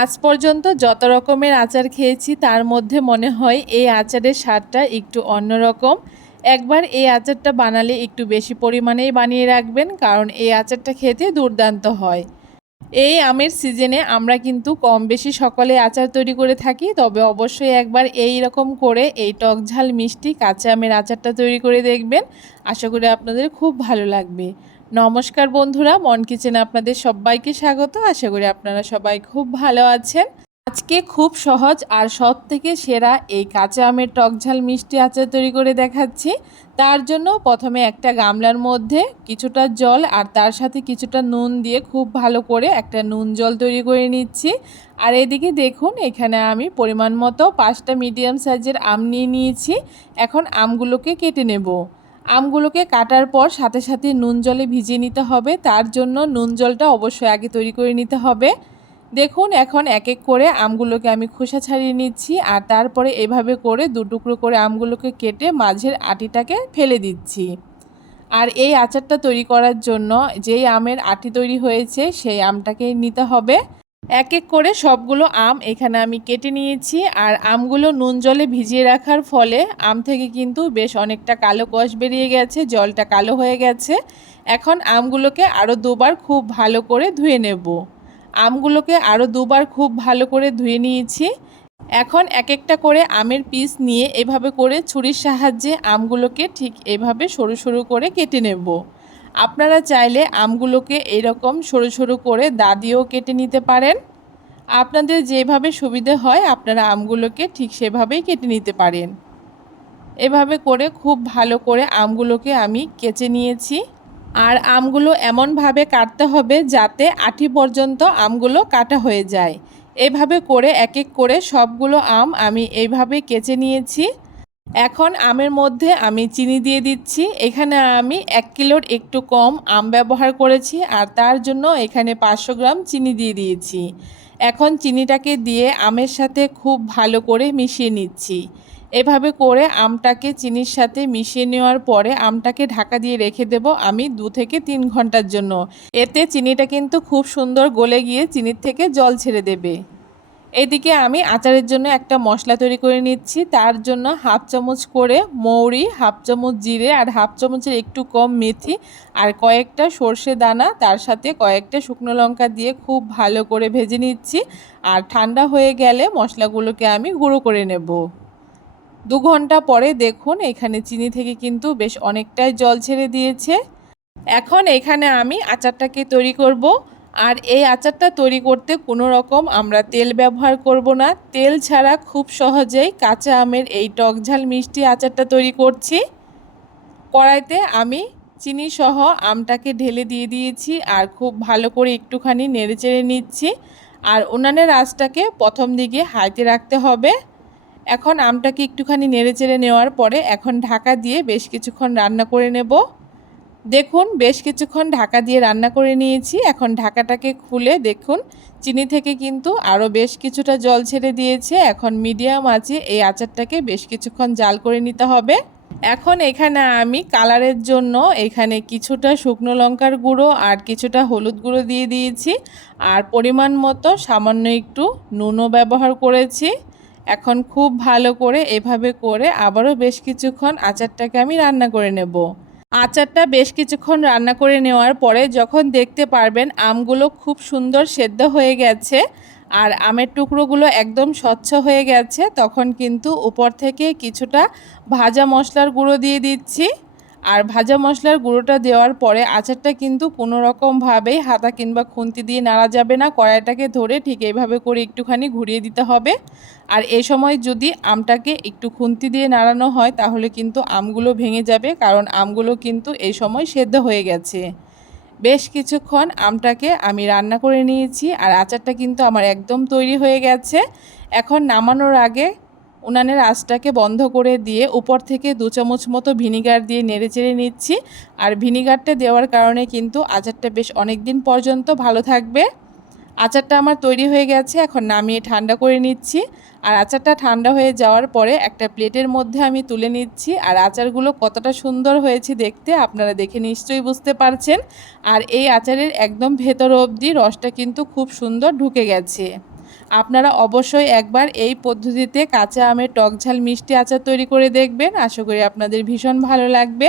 আজ পর্যন্ত যত রকমের আচার খেয়েছি তার মধ্যে মনে হয় এই আচারের স্বাদটা একটু অন্যরকম। একবার এই আচারটা বানালে একটু বেশি পরিমাণেই বানিয়ে রাখবেন, কারণ এই আচারটা খেতে দুর্দান্ত হয়। এই আমের সিজনে আমরা কিন্তু কম বেশি সকলে আচার তৈরি করে থাকি, তবে অবশ্যই একবার এই রকম করে এই টক ঝাল মিষ্টি কাঁচা আমের আচারটা তৈরি করে দেখবেন। আশা করি আপনাদের খুব ভালো লাগবে। নমস্কার বন্ধুরা, মন কিচেনে আপনাদের সবাইকে স্বাগত। আশা করি আপনারা সবাই খুব ভালো আছেন। আজকে খুব সহজ আর সব থেকে সেরা এই কাঁচা আমের টক ঝাল মিষ্টি আচার তৈরি করে দেখাচ্ছি। তার জন্য প্রথমে একটা গামলার মধ্যে কিছুটা জল আর তার সাথে কিছুটা নুন দিয়ে খুব ভালো করে একটা নুন জল তৈরি করে নিচ্ছি। আর এদিকে দেখুন, এখানে আমি পরিমাণ মতো 5টা মিডিয়াম সাইজের আম নিয়ে নিয়েছি। এখন আমগুলোকে কেটে নেব। আমগুলোকে কাটার পর সাথে সাথে নুন জলে ভিজিয়ে নিতে হবে, তার জন্য নুন জলটা অবশ্যই আগে তৈরি করে নিতে হবে। দেখুন, এখন এক এক করে আমগুলোকে আমি খোসা ছাড়িয়ে নিচ্ছি আর তারপরে এভাবে করে দুটুকরো করে আমগুলোকে কেটে মাঝের আটিটাকে ফেলে দিচ্ছি। আর এই আচারটা তৈরি করার জন্য যেই আমের আটি তৈরি হয়েছে সেই আমটাকে নিতে হবে। এক এক করে সবগুলো আম এখানে আমি কেটে নিয়েছি। আর আমগুলো নুন জলে ভিজিয়ে রাখার ফলে আম থেকে কিন্তু বেশ অনেকটা কালো কষ বেরিয়ে গেছে, জলটা কালো হয়ে গেছে। এখন আমগুলোকে আরও দুবার খুব ভালো করে ধুয়ে নেব। আমগুলোকে আরও দুবার খুব ভালো করে ধুয়ে নিয়েছি। এখন এক একটা করে আমের পিস নিয়ে এভাবে করে ছুরির সাহায্যে আমগুলোকে ঠিক এভাবে সরু সরু করে কেটে নেব। আপনারা চাইলে আমগুলোকে এরকম সরু সরু করে দা দিয়েও কেটে নিতে পারেন। আপনাদের যেভাবে সুবিধে হয় আপনারা আমগুলোকে ঠিক সেভাবেই কেটে নিতে পারেন। এভাবে করে খুব ভালো করে আমগুলোকে আমি কেচে নিয়েছি। আর আমগুলো এমনভাবে কাটতে হবে যাতে আঁটি পর্যন্ত আমগুলো কাটা হয়ে যায়। এভাবে করে এক এক করে সবগুলো আম আমি এইভাবে কেচে নিয়েছি। এখন আমের মধ্যে আমি চিনি দিয়ে দিচ্ছি। এখানে আমি 1 কিলোর একটু কম আম ব্যবহার করেছি আর তার জন্য এখানে 500 গ্রাম চিনি দিয়ে দিয়েছি। এখন চিনিটাকে দিয়ে আমের সাথে খুব ভালো করে মিশিয়ে নিচ্ছি। এভাবে করে আমটাকে চিনির সাথে মিশিয়ে নেওয়ার পরে আমটাকে ঢাকা দিয়ে রেখে দেব আমি 2 থেকে 3 ঘন্টার জন্য। এতে চিনিটা কিন্তু খুব সুন্দর গলে গিয়ে চিনির থেকে জল ছেড়ে দেবে। এদিকে আমি আচারের জন্য একটা মশলা তৈরি করে নিচ্ছি। তার জন্য হাফ চামচ করে মৌরি, হাফ চামচ জিরে আর হাফ চামচের একটু কম মেথি আর কয়েকটা সর্ষে দানা, তার সাথে কয়েকটা শুকনো লঙ্কা দিয়ে খুব ভালো করে ভেজে নিচ্ছি। আর ঠান্ডা হয়ে গেলে মশলাগুলোকে আমি গুঁড়ো করে নেব। 2 ঘন্টা পরে দেখুন এখানে চিনি থেকে কিন্তু বেশ অনেকটাই জল ছেড়ে দিয়েছে। এখন এখানে আমি আচারটাকে তৈরি করব। আর এই আচারটা তৈরি করতে কোনো রকম আমরা তেল ব্যবহার করব না। তেল ছাড়া খুব সহজেই কাঁচা আমের এই টক ঝাল মিষ্টি আচারটা তৈরি করছি। কড়াইতে আমি চিনি সহ আমটাকে ঢেলে দিয়ে দিয়েছি আর খুব ভালো করে একটুখানি নেড়েচেড়ে নিচ্ছি। আর উনানের আঁচটাকে প্রথম দিকে হাইতে রাখতে হবে। এখন আমটাকে একটুখানি নেড়েচেড়ে নেওয়ার পরে এখন ঢাকা দিয়ে বেশ কিছুক্ষণ রান্না করে নেব। দেখুন, বেশ কিছুক্ষণ ঢাকা দিয়ে রান্না করে নিয়েছি। এখন ঢাকাটাকে খুলে দেখুন চিনি থেকে কিন্তু আরও বেশ কিছুটা জল ছেড়ে দিয়েছে। এখন মিডিয়াম আঁচে এই আচারটাকে বেশ কিছুক্ষণ জাল করে নিতে হবে। এখন এখানে আমি কালারের জন্য এখানে কিছুটা শুকনো লঙ্কার গুঁড়ো আর কিছুটা হলুদ গুঁড়ো দিয়ে দিয়েছি। আর পরিমাণ মতো সামান্য একটু নুনও ব্যবহার করেছি। এখন খুব ভালো করে এভাবে করে আবারও বেশ কিছুক্ষণ আচারটাকে আমি রান্না করে নেব। আচারটা বেশ কিছুক্ষণ রান্না করে নেওয়ার পরে যখন দেখতে পারবেন আমগুলো খুব সুন্দর সেদ্ধ হয়ে গেছে আর আমের টুকরোগুলো একদম স্বচ্ছ হয়ে গেছে, তখন কিন্তু উপর থেকে কিছুটা ভাজা মশলার গুঁড়ো দিয়ে দিচ্ছি। আর ভাজা মশলার গুঁড়োটা দেওয়ার পরে আচারটা কিন্তু কোনো রকমভাবেই হাতা কিংবা খুন্তি দিয়ে নাড়া যাবে না। কড়াইটাকে ধরে ঠিক এইভাবে করে একটুখানি ঘুরিয়ে দিতে হবে। আর এই সময় যদি আমটাকে একটু খুন্তি দিয়ে নাড়ানো হয় তাহলে কিন্তু আমগুলো ভেঙে যাবে, কারণ আমগুলো কিন্তু এই সময় সেদ্ধ হয়ে গেছে। বেশ কিছুক্ষণ আমটাকে আমি রান্না করে নিয়েছি আর আচারটা কিন্তু আমার একদম তৈরি হয়ে গেছে। এখন নামানোর আগে উনানের আঁচটাকে বন্ধ করে দিয়ে উপর থেকে 2 চামচ মতো ভিনিগার দিয়ে নেড়েচেড়ে নিচ্ছি। আর ভিনিগারটা দেওয়ার কারণে কিন্তু আচারটা বেশ অনেক দিন পর্যন্ত ভালো থাকবে। আচারটা আমার তৈরি হয়ে গেছে, এখন নামিয়ে ঠান্ডা করে নিচ্ছি। আর আচারটা ঠান্ডা হয়ে যাওয়ার পরে একটা প্লেটের মধ্যে আমি তুলে নিচ্ছি। আর আচারগুলো কতটা সুন্দর হয়েছে দেখতে আপনারা দেখে নিশ্চয়ই বুঝতে পারছেন। আর এই আচারের একদম ভেতর অবধি রসটা কিন্তু খুব সুন্দর ঢুকে গেছে। আপনারা অবশ্যই একবার এই পদ্ধতিতে কাঁচা আমের টক ঝাল মিষ্টি আচার তৈরি করে দেখবেন। আশা করি আপনাদের ভীষণ ভালো লাগবে।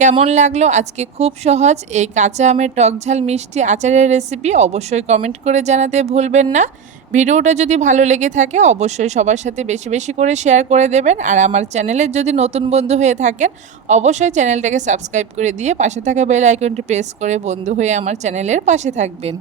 কেমন লাগলো আজকে খুব সহজ এই কাঁচা আমের টক ঝাল মিষ্টি আচারের রেসিপি অবশ্যই কমেন্ট করে জানাতে ভুলবেন না। ভিডিওটা যদি ভালো লেগে থাকে অবশ্যই সবার সাথে বেশি বেশি করে শেয়ার করে দেবেন। আর আমার চ্যানেলের যদি নতুন বন্ধু হয়ে থাকেন অবশ্যই চ্যানেলটাকে সাবস্ক্রাইব করে দিয়ে পাশে থাকা বেল আইকনটি প্রেস করে বন্ধু হয়ে আমার চ্যানেলের পাশে থাকবেন।